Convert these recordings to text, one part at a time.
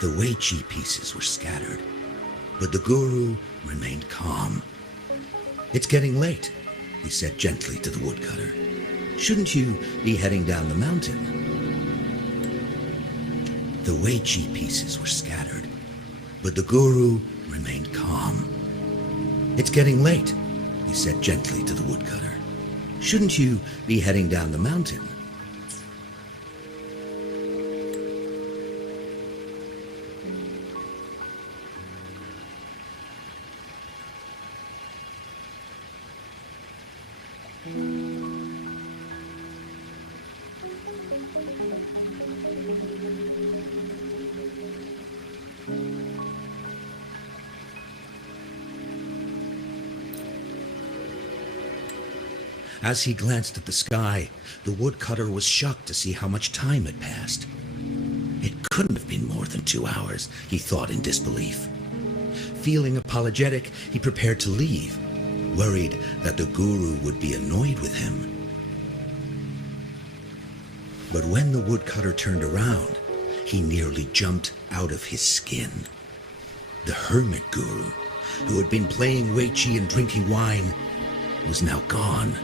The Weiqi pieces were scattered, but the guru remained calm. "It's getting late," he said gently to the woodcutter. "Shouldn't you be heading down the mountain?" The Weiqi pieces were scattered, but the guru remained calm. "It's getting late," he said gently to the woodcutter. "Shouldn't you be heading down the mountain?" As he glanced at the sky, the woodcutter was shocked to see how much time had passed. It couldn't have been more than 2 hours, he thought in disbelief. Feeling apologetic, he prepared to leave, worried that the guru would be annoyed with him. But when the woodcutter turned around, he nearly jumped out of his skin. The hermit guru, who had been playing Weiqi and drinking wine, was now gone.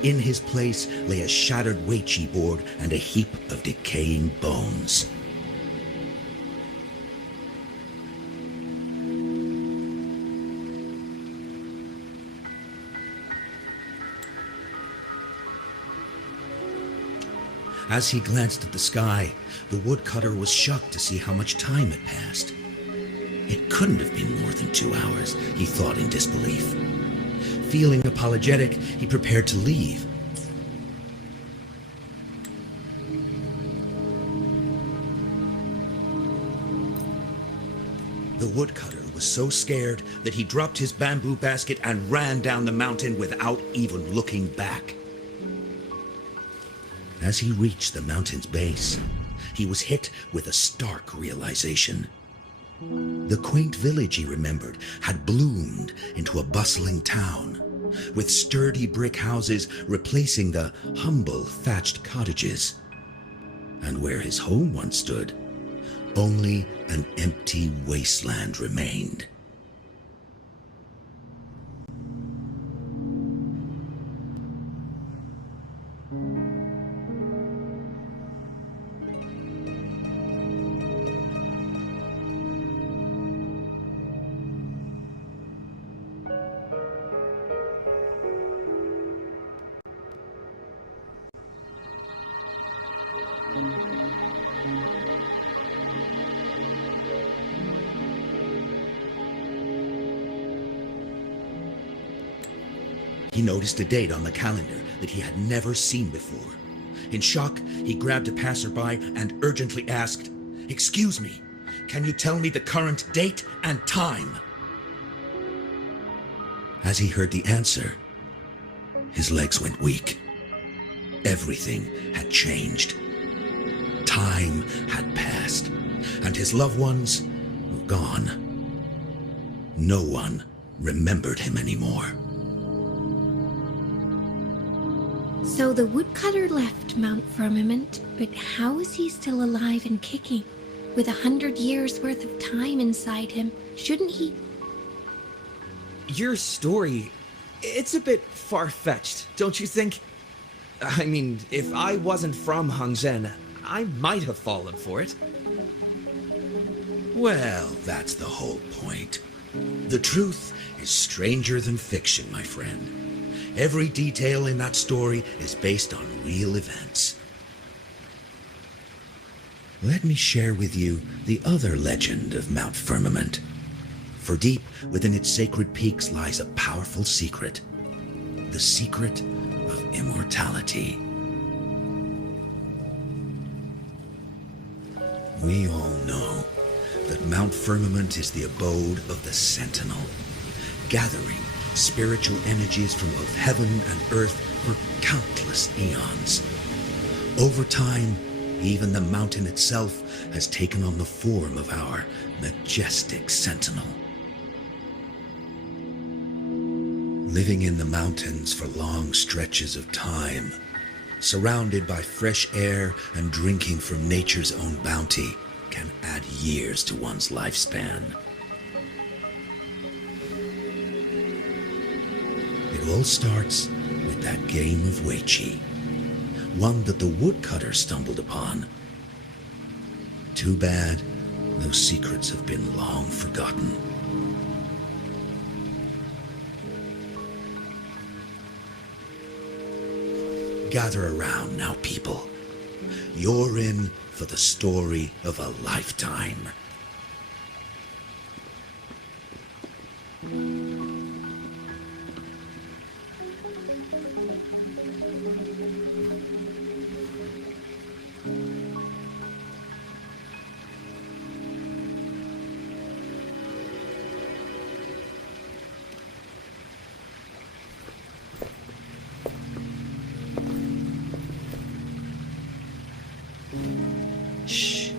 In his place lay a shattered Weiqi board and a heap of decaying bones. As he glanced at the sky, the woodcutter was shocked to see how much time had passed. It couldn't have been more than 2 hours, he thought in disbelief. Feeling apologetic, he prepared to leave. The woodcutter was so scared that he dropped his bamboo basket and ran down the mountain without even looking back. As he reached the mountain's base, he was hit with a stark realization. The quaint village he remembered had bloomed into a bustling town, with sturdy brick houses replacing the humble thatched cottages. And where his home once stood, only an empty wasteland remained. He noticed a date on the calendar that he had never seen before. In shock, he grabbed a passerby and urgently asked, "Excuse me, can you tell me the current date and time?" As he heard the answer, his legs went weak. Everything had changed. Time had passed, and his loved ones were gone. No one remembered him anymore. So the woodcutter left Mount Firmament, but how is he still alive and kicking? With 100 years worth of time inside him, shouldn't he? Your story, it's a bit far-fetched, don't you think? I mean, if I wasn't from Hongzhen, I might have fallen for it. Well, that's the whole point. The truth is stranger than fiction, my friend. Every detail in that story is based on real events. Let me share with you the other legend of Mount Firmament. For deep within its sacred peaks lies a powerful secret. The secret of immortality. We all know that Mount Firmament is the abode of the Sentinel, gathering spiritual energies from both heaven and earth for countless eons. Over time, even the mountain itself has taken on the form of our majestic sentinel. Living in the mountains for long stretches of time, surrounded by fresh air and drinking from nature's own bounty, can add years to one's lifespan. It all starts with that game of Weiqi, one that the woodcutter stumbled upon. Too bad those secrets have been long forgotten. Gather around now, people. You're in for the story of a lifetime. Shh.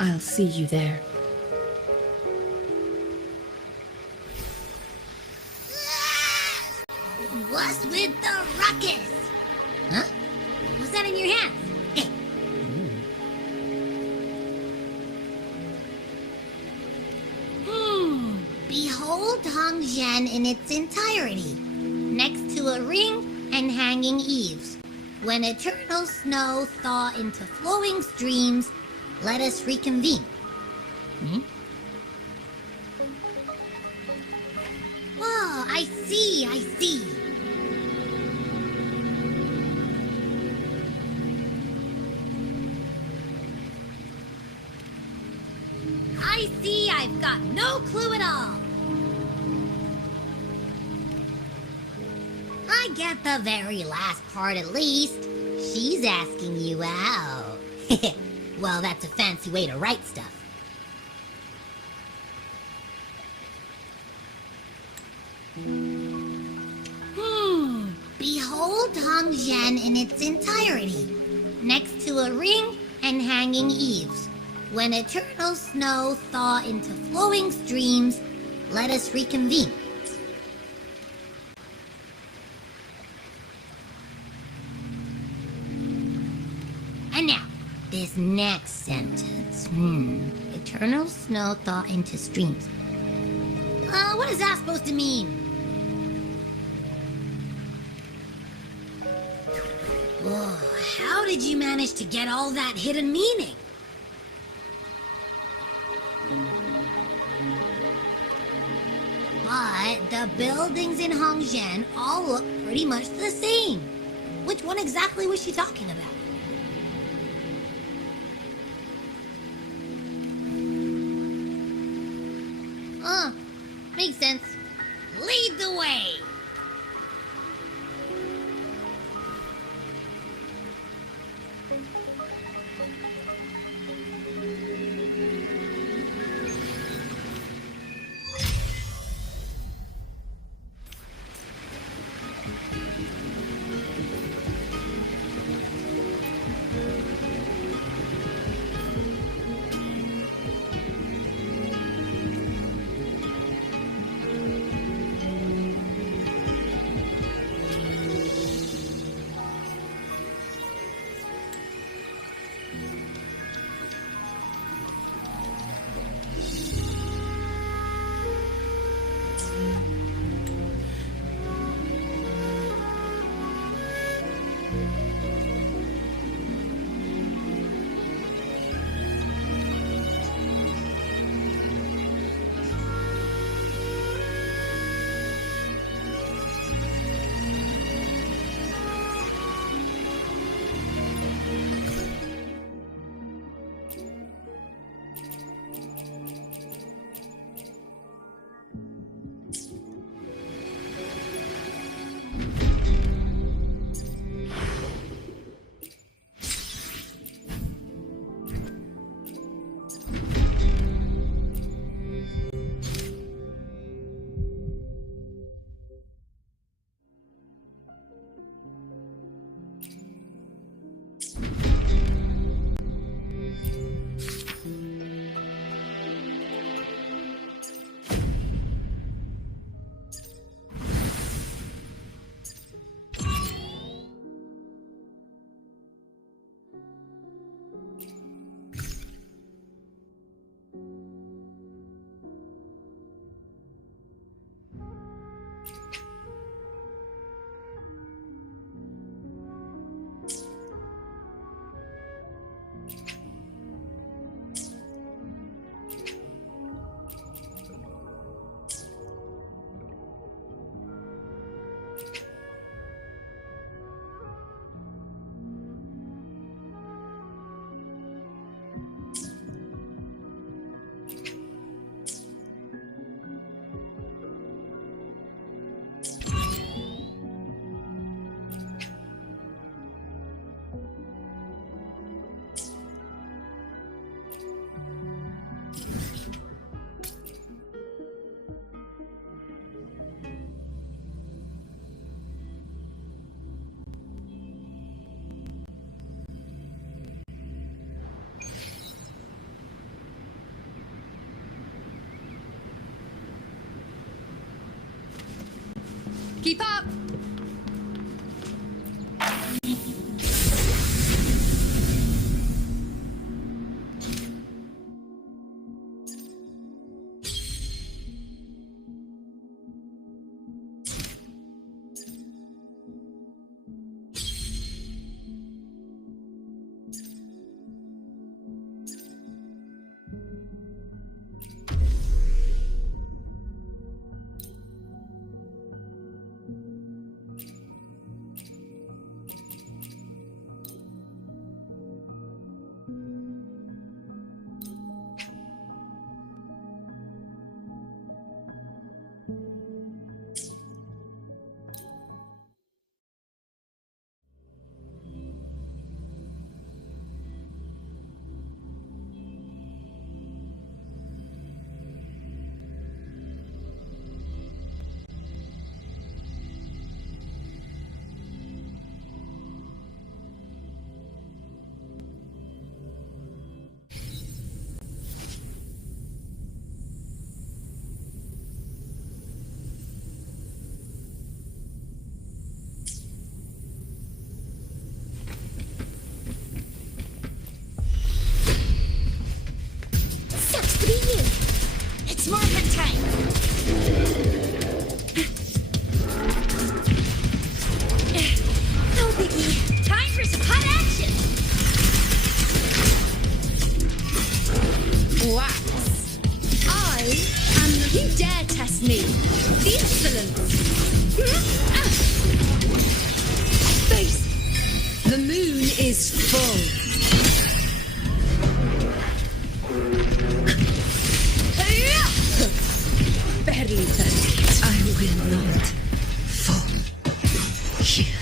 I'll see you there. What's with the ruckus? Huh? What's that in your hands? Behold Hongzhen in its entirety, next to a ring and hanging eaves. When eternal snow thaw into flowing streams, let us reconvene. Oh, I see, I see. I see I've got no clue at all. I get the very last part at least. She's asking you out. Well, that's a fancy way to write stuff. Behold Hongzhen in its entirety, next to a ring and hanging eaves. When eternal snow thaw into flowing streams, let us reconvene. And now, this next sentence. Eternal snow thaw into streams. What is that supposed to mean? Whoa, how did you manage to get all that hidden meaning? But the buildings in Hongzhen all look pretty much the same. Which one exactly was she talking about? Makes sense. Lead the way! Keep up! It's morphin' time! No biggie. Time for some hot action! Wax. I am... You dare test me! The insolence! Face! The moon is full. Barely touched. I will not fall here.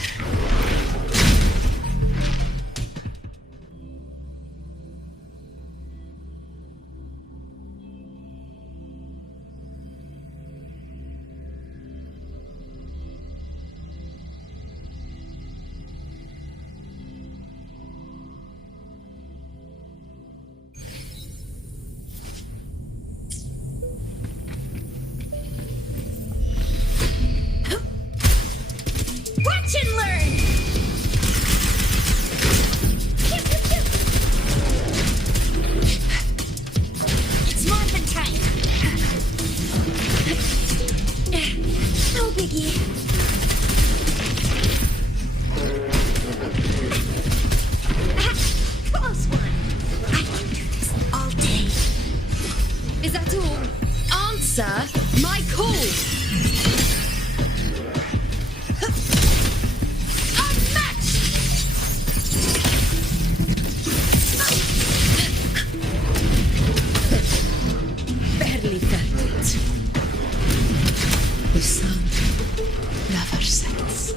Watch and learn! It's morphin' time! No biggie. Close one. I can do this all day. Is that all? Answer my call! Barely felt it. The sun never sets.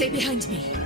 Stay behind me.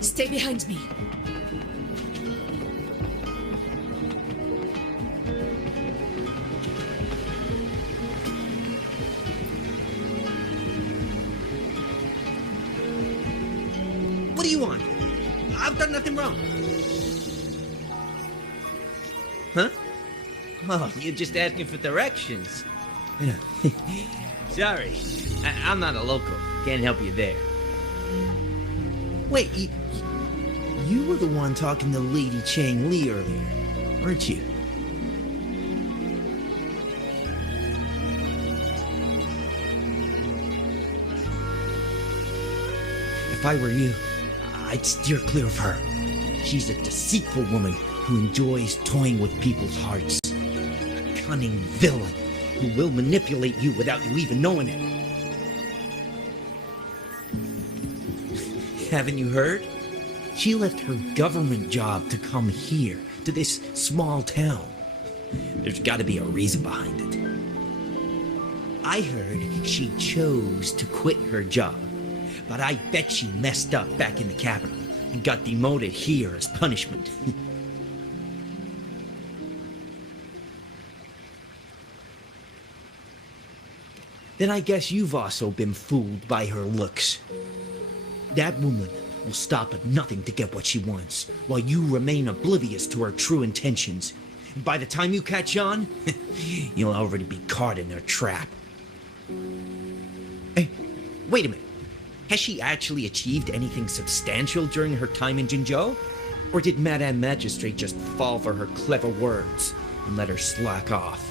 Stay behind me. What do you want? I've done nothing wrong. Huh? Oh, you're just asking for directions. Yeah. Sorry, I'm not a local. Can't help you there. Wait, you were the one talking to Lady Changli earlier, weren't you? If I were you, I'd steer clear of her. She's a deceitful woman who enjoys toying with people's hearts. A cunning villain who will manipulate you without you even knowing it. Haven't you heard? She left her government job to come here, to this small town. There's gotta be a reason behind it. I heard she chose to quit her job, but I bet she messed up back in the capital and got demoted here as punishment. Then I guess you've also been fooled by her looks. That woman will stop at nothing to get what she wants, while you remain oblivious to her true intentions. And by the time you catch on, you'll already be caught in her trap. Hey, wait a minute. Has she actually achieved anything substantial during her time in Jinzhou? Or did Madame Magistrate just fall for her clever words and let her slack off?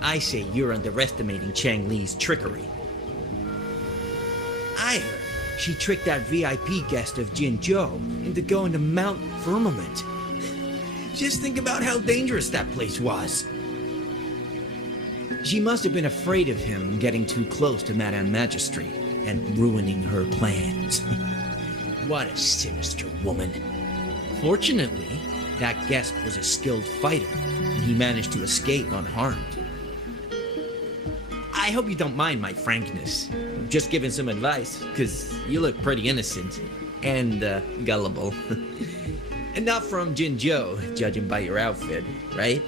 I say you're underestimating Changli's trickery. I heard she tricked that VIP guest of Jinzhou into going to Mount Firmament. Just think about how dangerous that place was. She must have been afraid of him getting too close to Madame Magistrate and ruining her plans. What a sinister woman. Fortunately, that guest was a skilled fighter, and he managed to escape unharmed. I hope you don't mind my frankness. I'm just giving some advice, because you look pretty innocent and gullible. And not from Jinzhou, judging by your outfit, right?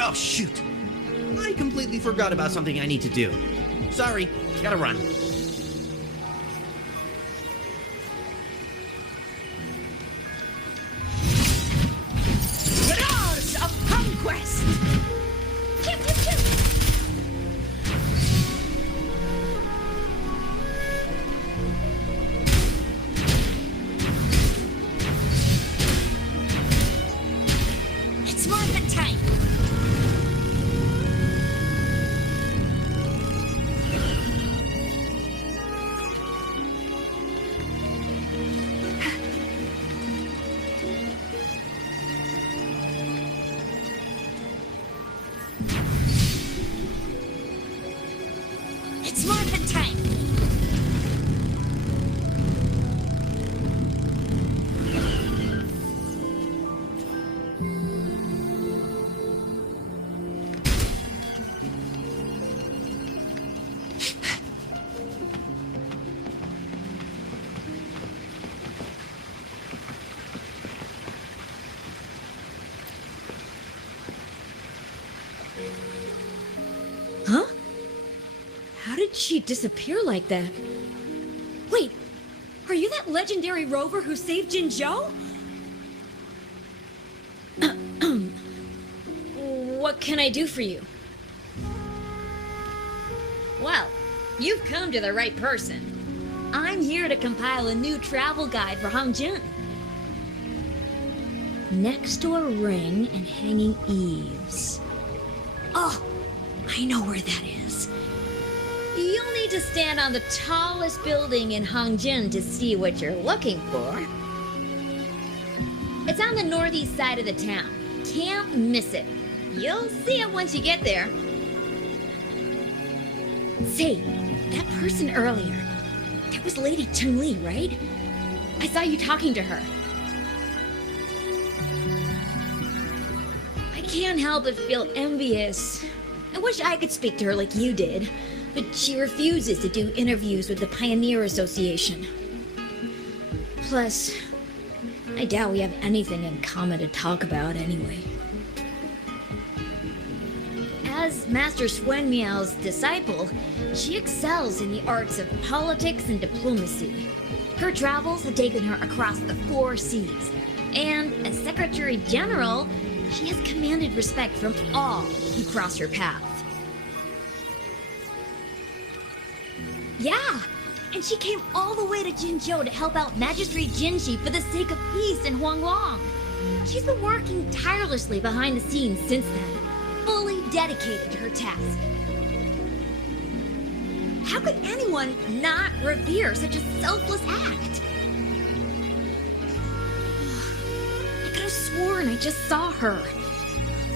Oh, shoot. I completely forgot about something I need to do. Sorry, gotta run. Roars of conquest! Chip, chip, chip! It's more than time. It's more than time. Huh? How did she disappear like that? Wait, are you that legendary rover who saved Jinzhou? What can I do for you? Well, you've come to the right person. I'm here to compile a new travel guide for Hongjin. Next to a ring and hanging eaves. Oh, I know where that is. You'll need to stand on the tallest building in Hongjin to see what you're looking for. It's on the northeast side of the town. Can't miss it. You'll see it once you get there. Say, that person earlier, that was Lady Changli, right? I saw you talking to her. I can't help but feel envious. I wish I could speak to her like you did, but she refuses to do interviews with the Pioneer Association. Plus, I doubt we have anything in common to talk about anyway. As Master Swen Meow's disciple, she excels in the arts of politics and diplomacy. Her travels have taken her across the 4 seas, and as Secretary General, she has commanded respect from all who cross her path. Yeah, and she came all the way to Jinzhou to help out Magistrate Jinji for the sake of peace in Huanglong. She's been working tirelessly behind the scenes since then, fully dedicated to her task. How could anyone not revere such a selfless act? I could have sworn I just saw her.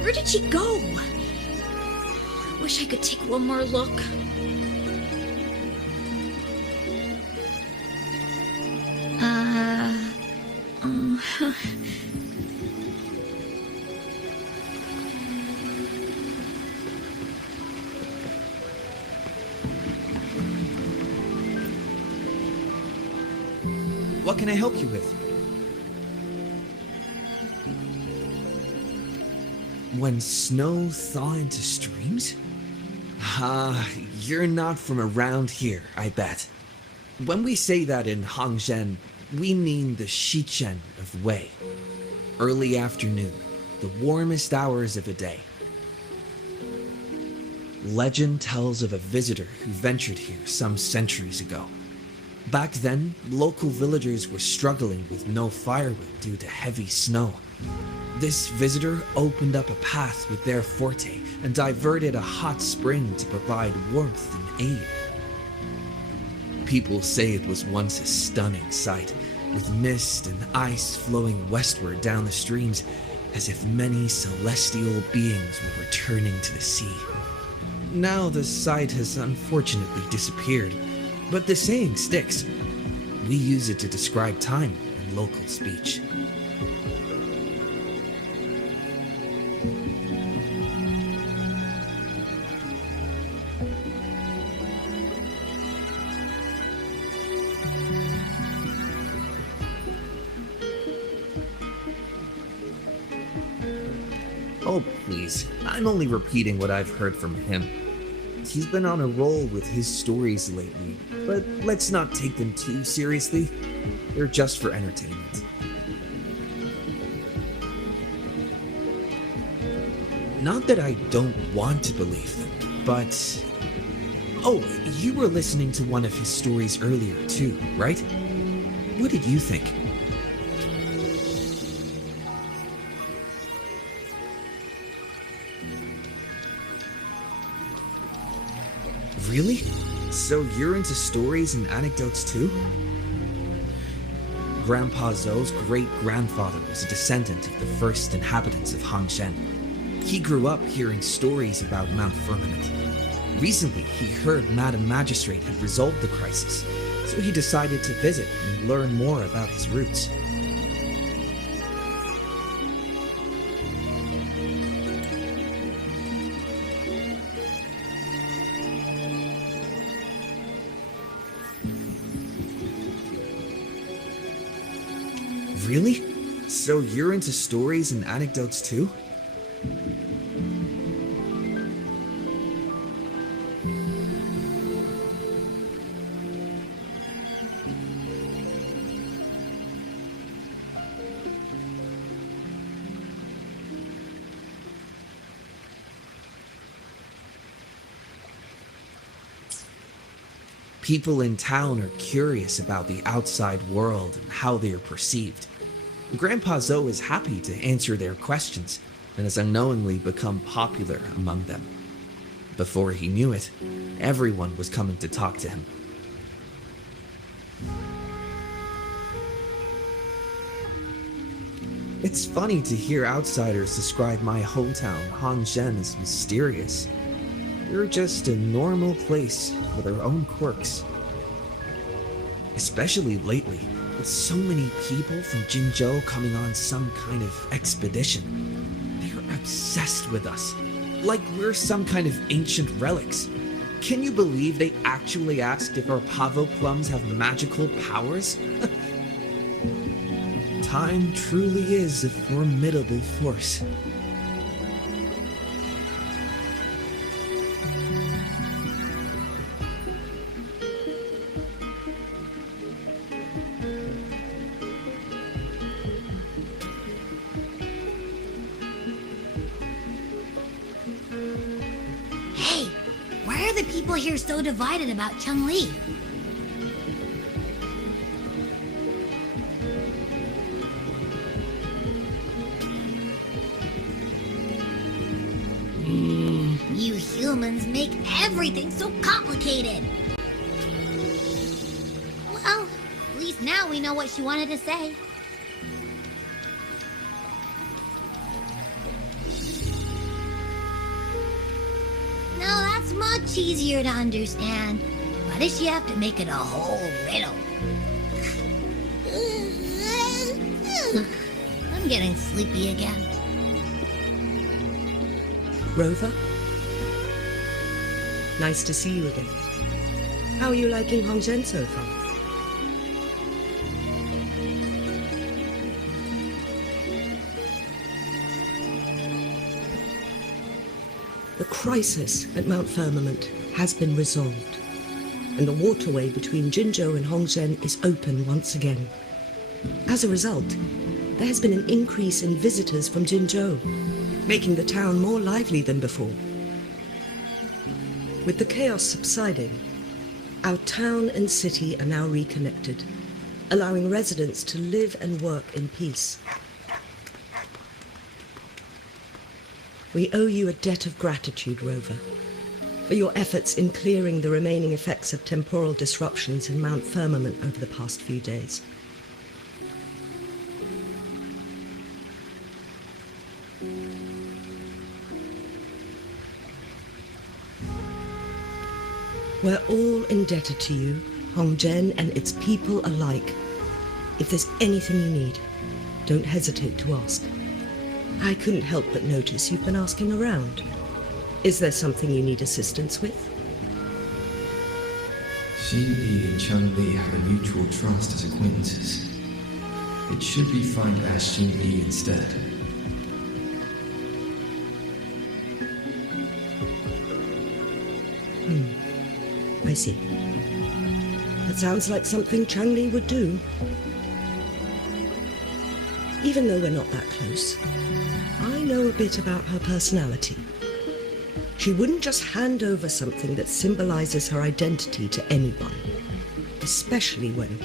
Where did she go? I wish I could take one more look. What can I help you with? When snow thaw into streams? You're not from around here, I bet. When we say that in Hangzhen, we mean the Shichen of Wei. Early afternoon, the warmest hours of the day. Legend tells of a visitor who ventured here some centuries ago. Back then, local villagers were struggling with no firewood due to heavy snow. This visitor opened up a path with their forte and diverted a hot spring to provide warmth and aid. People say it was once a stunning sight, with mist and ice flowing westward down the streams, as if many celestial beings were returning to the sea. Now the sight has unfortunately disappeared, but the saying sticks. We use it to describe time in local speech. Oh, please. I'm only repeating what I've heard from him. He's been on a roll with his stories lately, but let's not take them too seriously. They're just for entertainment. Not that I don't want to believe them, but... Oh, you were listening to one of his stories earlier too, right? What did you think? Really? So you're into stories and anecdotes too? Grandpa Zhou's great-grandfather was a descendant of the first inhabitants of Hangzhen. He grew up hearing stories about Mount Firmament. Recently, he heard Madam Magistrate had resolved the crisis, so he decided to visit and learn more about his roots. Really? So you're into stories and anecdotes too? People in town are curious about the outside world and how they are perceived. Grandpa Zhou is happy to answer their questions and has unknowingly become popular among them. Before he knew it, everyone was coming to talk to him. It's funny to hear outsiders describe my hometown, Hangzhen, as mysterious. We're just a normal place with our own quirks. Especially lately, with so many people from Jinzhou coming on some kind of expedition. They're obsessed with us, like we're some kind of ancient relics. Can you believe they actually asked if our pavo plums have magical powers? Time truly is a formidable force. Hey, why are the people here so divided about Changli? You humans make everything so complicated. Well, at least now we know what she wanted to say. Now that's much easier to understand. Why does she have to make it a whole riddle? I'm getting sleepy again. Rover? Nice to see you again. How are you liking Hongzhen so far? The crisis at Mount Firmament has been resolved, and the waterway between Jinzhou and Hongzhen is open once again. As a result, there has been an increase in visitors from Jinzhou, making the town more lively than before. With the chaos subsiding, our town and city are now reconnected, allowing residents to live and work in peace. We owe you a debt of gratitude, Rover, for your efforts in clearing the remaining effects of temporal disruptions in Mount Firmament over the past few days. We're all indebted to you, Hongzhen and its people alike. If there's anything you need, don't hesitate to ask. I couldn't help but notice you've been asking around. Is there something you need assistance with? Changli and Changli have a mutual trust as acquaintances. It should be fine to ask Changli instead. I see. That sounds like something Changli would do. Even though we're not that close, I know a bit about her personality. She wouldn't just hand over something that symbolizes her identity to anyone, especially when...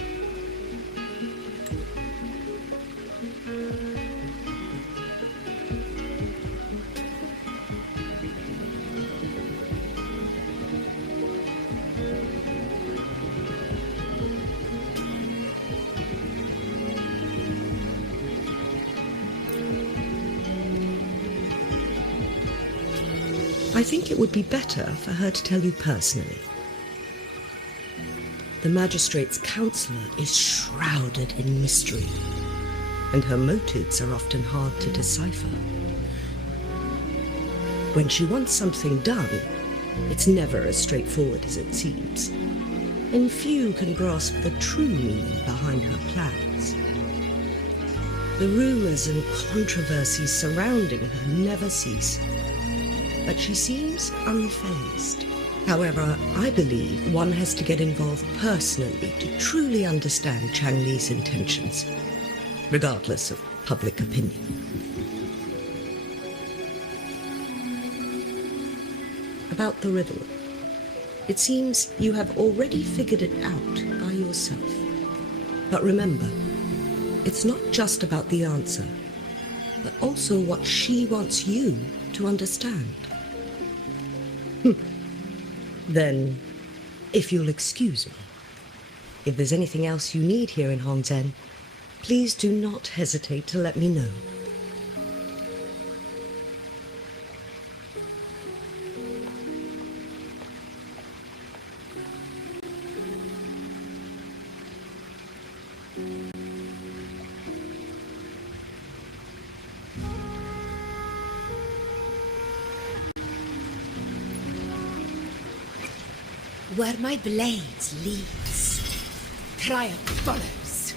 I think it would be better for her to tell you personally. The magistrate's counselor is shrouded in mystery, and her motives are often hard to decipher. When she wants something done, it's never as straightforward as it seems, and few can grasp the true meaning behind her plans. The rumors and controversies surrounding her never cease, but she seems unfazed. However, I believe one has to get involved personally to truly understand Changli's intentions, regardless of public opinion. About the riddle, it seems you have already figured it out by yourself. But remember, it's not just about the answer, but also what she wants you to understand. Then, if you'll excuse me, if there's anything else you need here in Hongzhen, please do not hesitate to let me know. Where my blades leads, triumph follows.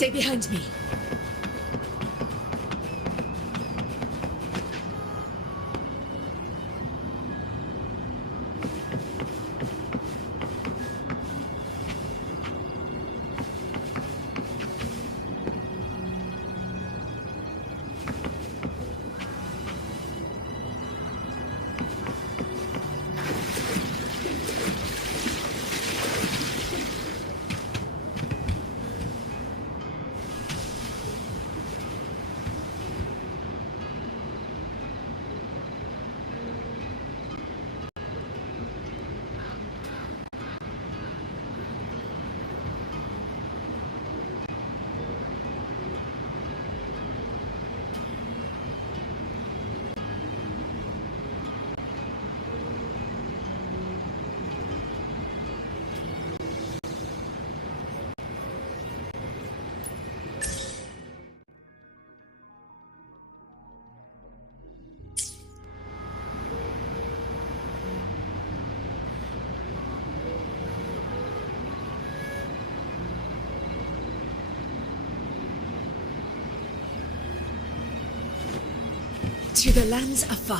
Stay behind me. To the lands afar.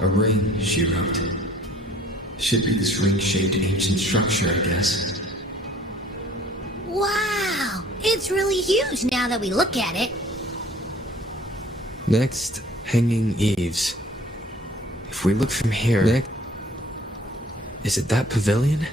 A ring, she wrote. Should be this ring-shaped ancient structure, I guess. Wow! It's really huge now that we look at it. Next, hanging eaves. If we look from here... Is it that pavilion?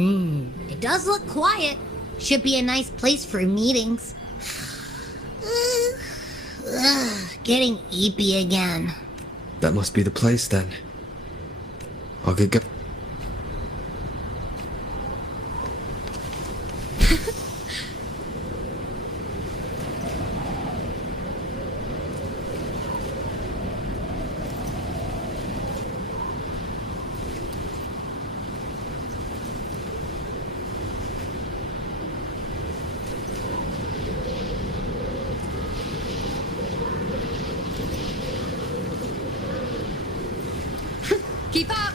It does look quiet. Should be a nice place for meetings. Getting eepy again. That must be the place, then. I'll get go- Keep up!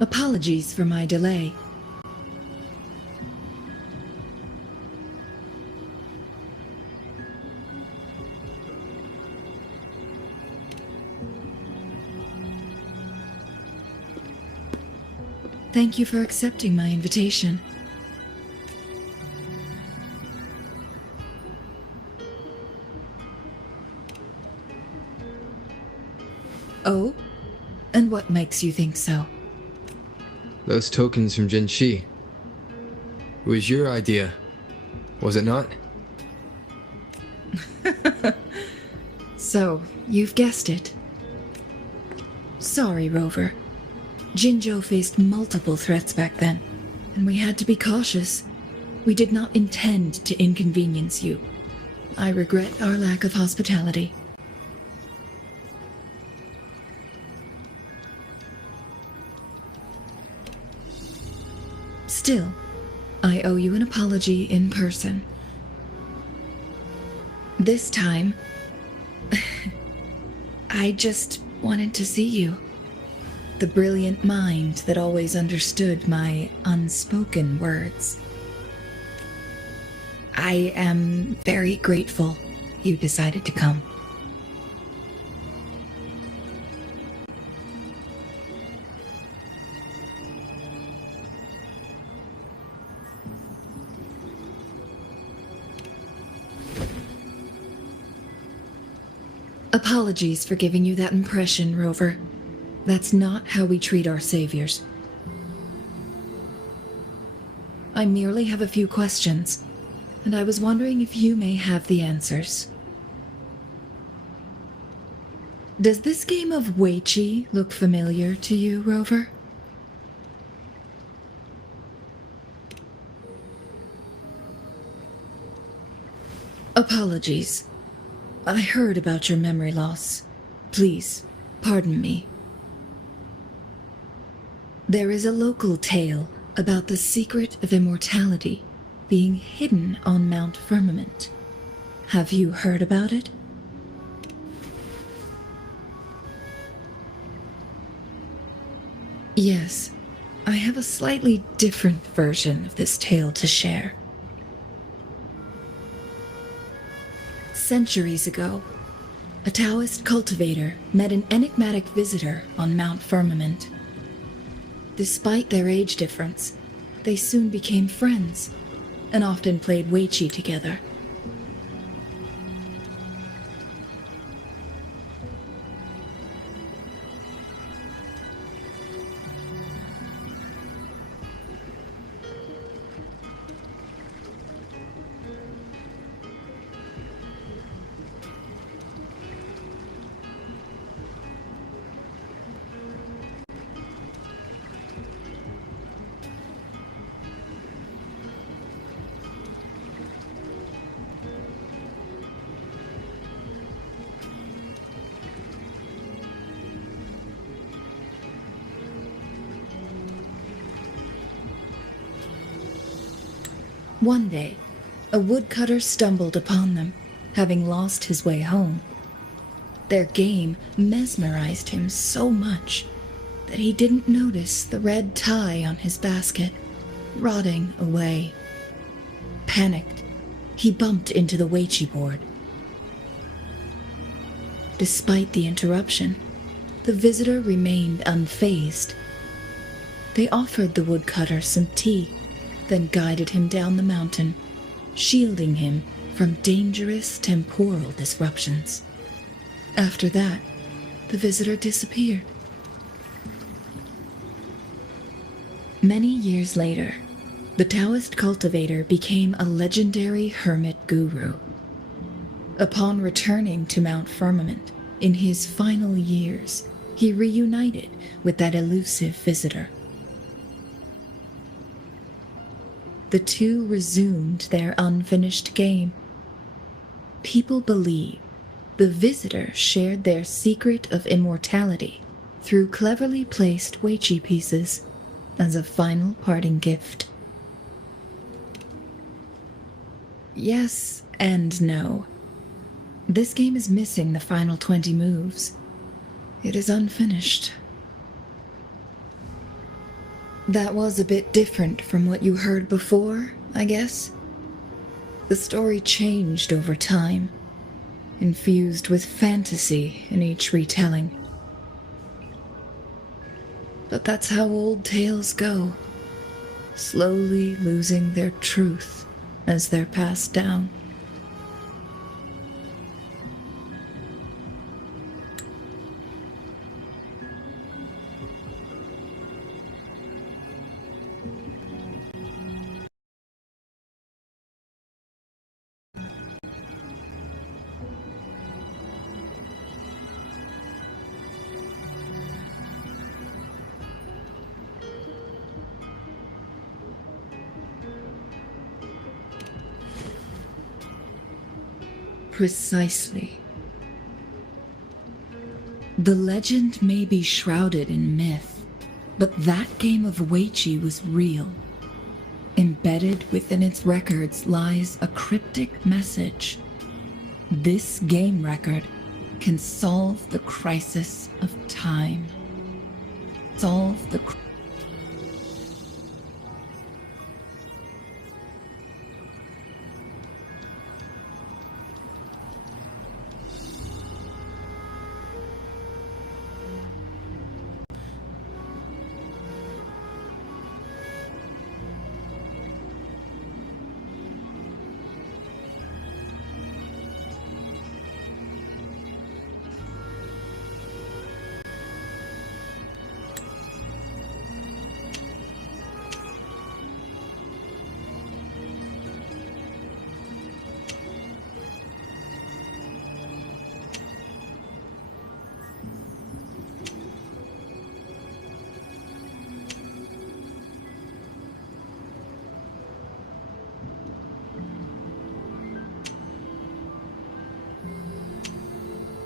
Apologies for my delay. Thank you for accepting my invitation. Oh? And what makes you think so? Those tokens from Genshin. It was your idea, was it not? So, you've guessed it. Sorry, Rover. Jinzhou faced multiple threats back then, and we had to be cautious. We did not intend to inconvenience you. I regret our lack of hospitality. Still, I owe you an apology in person. This time, I just wanted to see you. The brilliant mind that always understood my unspoken words. I am very grateful you decided to come. Apologies for giving you that impression, Rover. That's not how we treat our saviors. I merely have a few questions, and I was wondering if you may have the answers. Does this game of Weiqi look familiar to you, Rover? Apologies. I heard about your memory loss. Please, pardon me. There is a local tale about the secret of immortality being hidden on Mount Firmament. Have you heard about it? Yes, I have a slightly different version of this tale to share. Centuries ago, a Taoist cultivator met an enigmatic visitor on Mount Firmament. Despite their age difference, they soon became friends and often played Weiqi together. One day, a woodcutter stumbled upon them, having lost his way home. Their game mesmerized him so much that he didn't notice the red tie on his basket, rotting away. Panicked, he bumped into the Weiqi board. Despite the interruption, the visitor remained unfazed. They offered the woodcutter some tea, then guided him down the mountain, shielding him from dangerous temporal disruptions. After that, the visitor disappeared. Many years later, the Taoist cultivator became a legendary hermit guru. Upon returning to Mount Firmament, in his final years, he reunited with that elusive visitor. The two resumed their unfinished game. People believe the visitor shared their secret of immortality through cleverly placed Weiqi pieces as a final parting gift. Yes and no. This game is missing the final 20 moves. It is unfinished. That was a bit different from what you heard before, I guess. The story changed over time, infused with fantasy in each retelling. But that's how old tales go, slowly losing their truth as they're passed down. Precisely. The legend may be shrouded in myth, but that game of Weiqi was real. Embedded within its records lies a cryptic message. This game record can solve the crisis of time. Solve the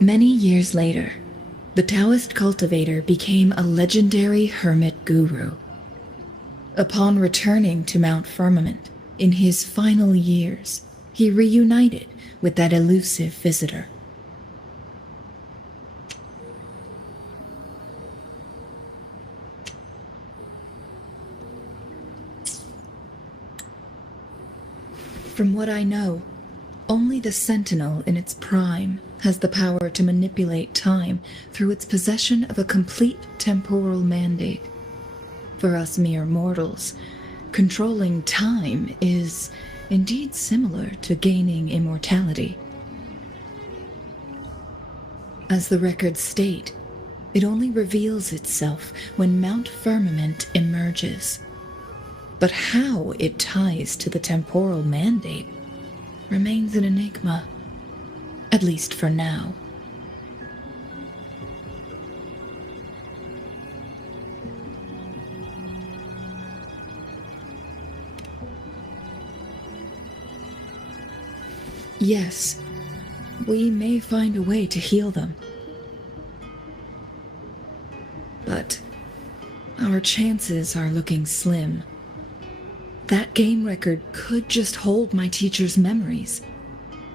Many years later, the Taoist cultivator became a legendary hermit guru. Upon returning to Mount Firmament in his final years, he reunited with that elusive visitor. From what I know, only the Sentinel in its prime has the power to manipulate time through its possession of a complete temporal mandate. For us mere mortals, controlling time is indeed similar to gaining immortality. As the records state, it only reveals itself when Mount Firmament emerges. But how it ties to the temporal mandate remains an enigma, at least for now. Yes, we may find a way to heal them. But our chances are looking slim. That game record could just hold my teacher's memories,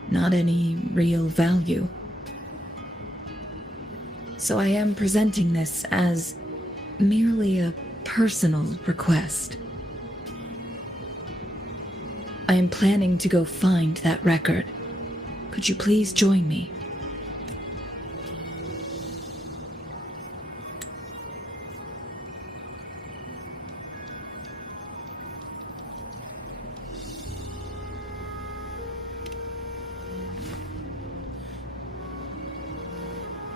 not any real value. So I am presenting this as merely a personal request. I am planning to go find that record. Could you please join me?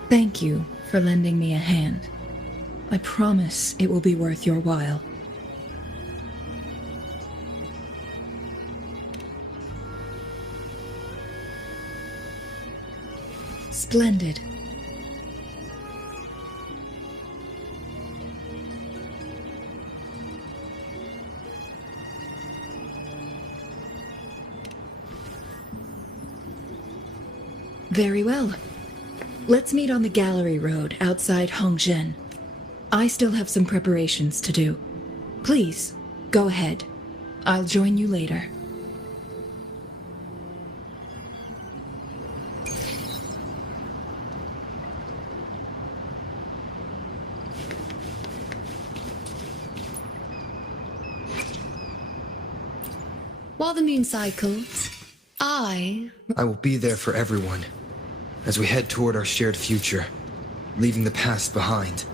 Thank you for lending me a hand. I promise it will be worth your while. Splendid. Very well. Let's meet on the gallery road outside Hongzhen. I still have some preparations to do. Please, go ahead. I'll join you later. While the moon cycles, I will be there for everyone as we head toward our shared future, leaving the past behind.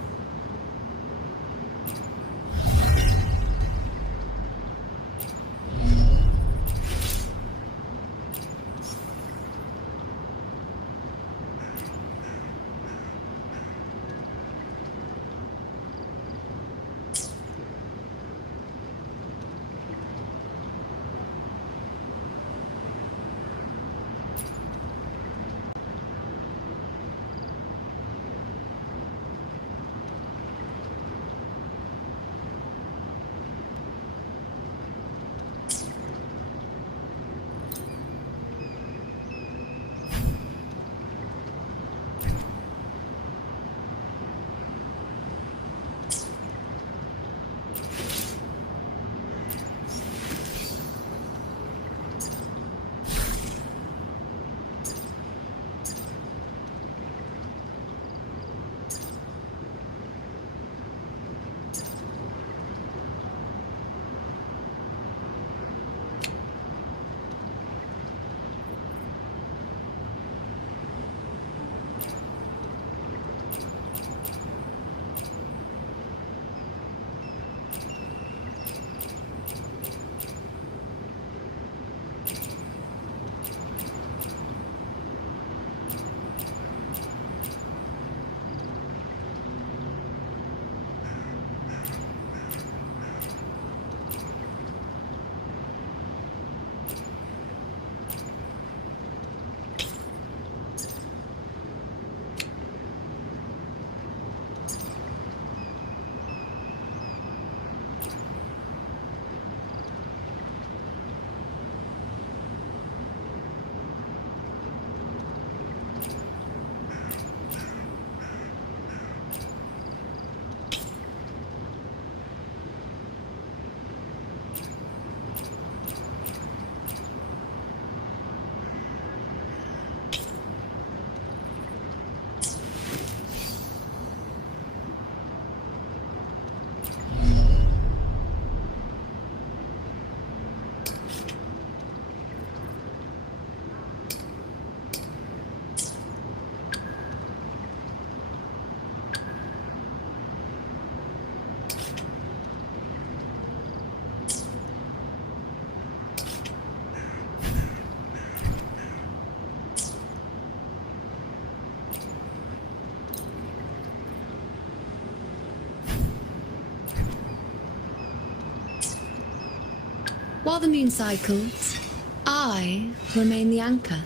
While the moon cycles, I remain the anchor.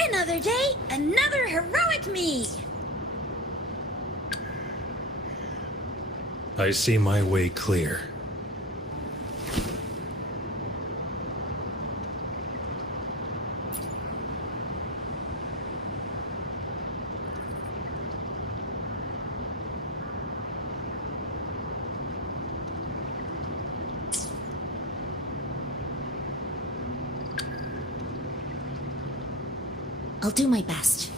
Another day, another heroic me! I see my way clear. I'll do my best.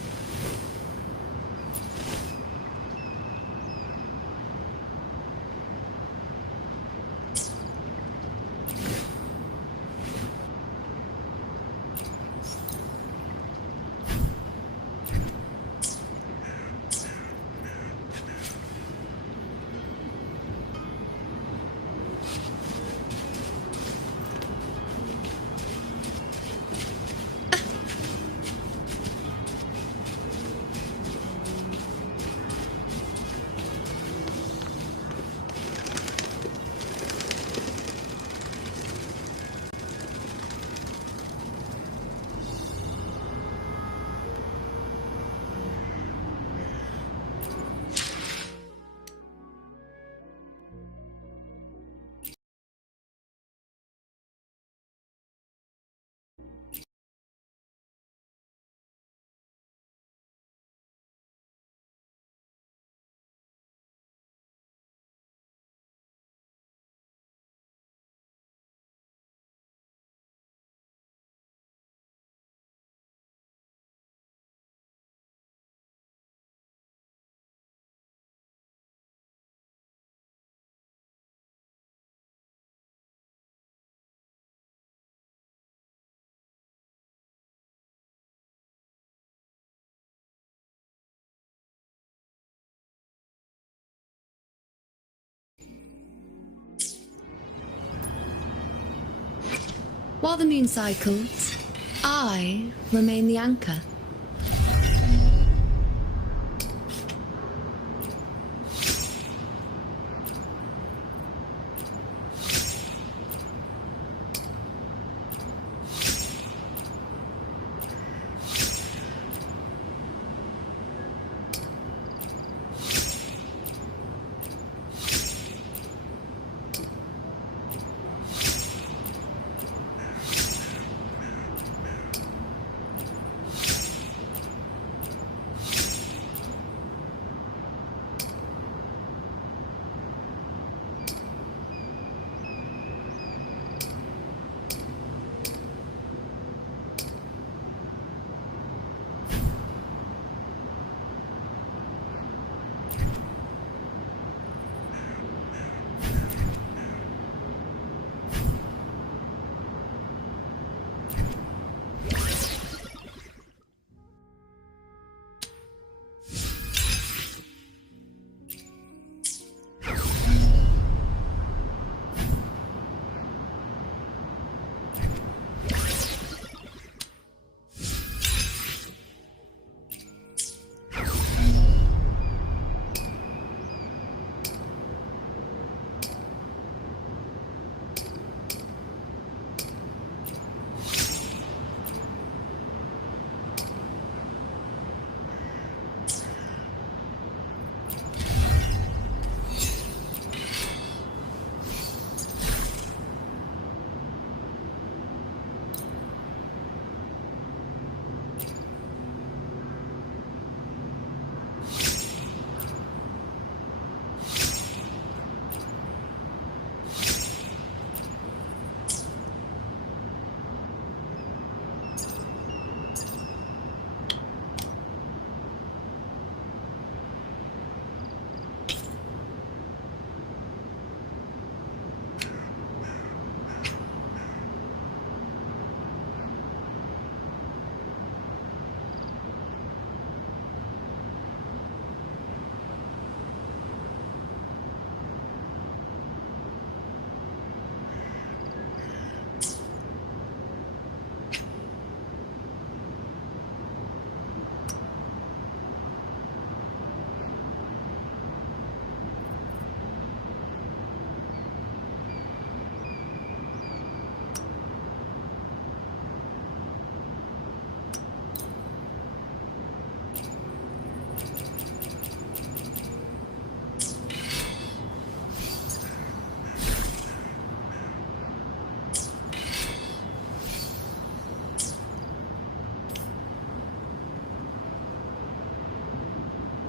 While the moon cycles, I remain the anchor.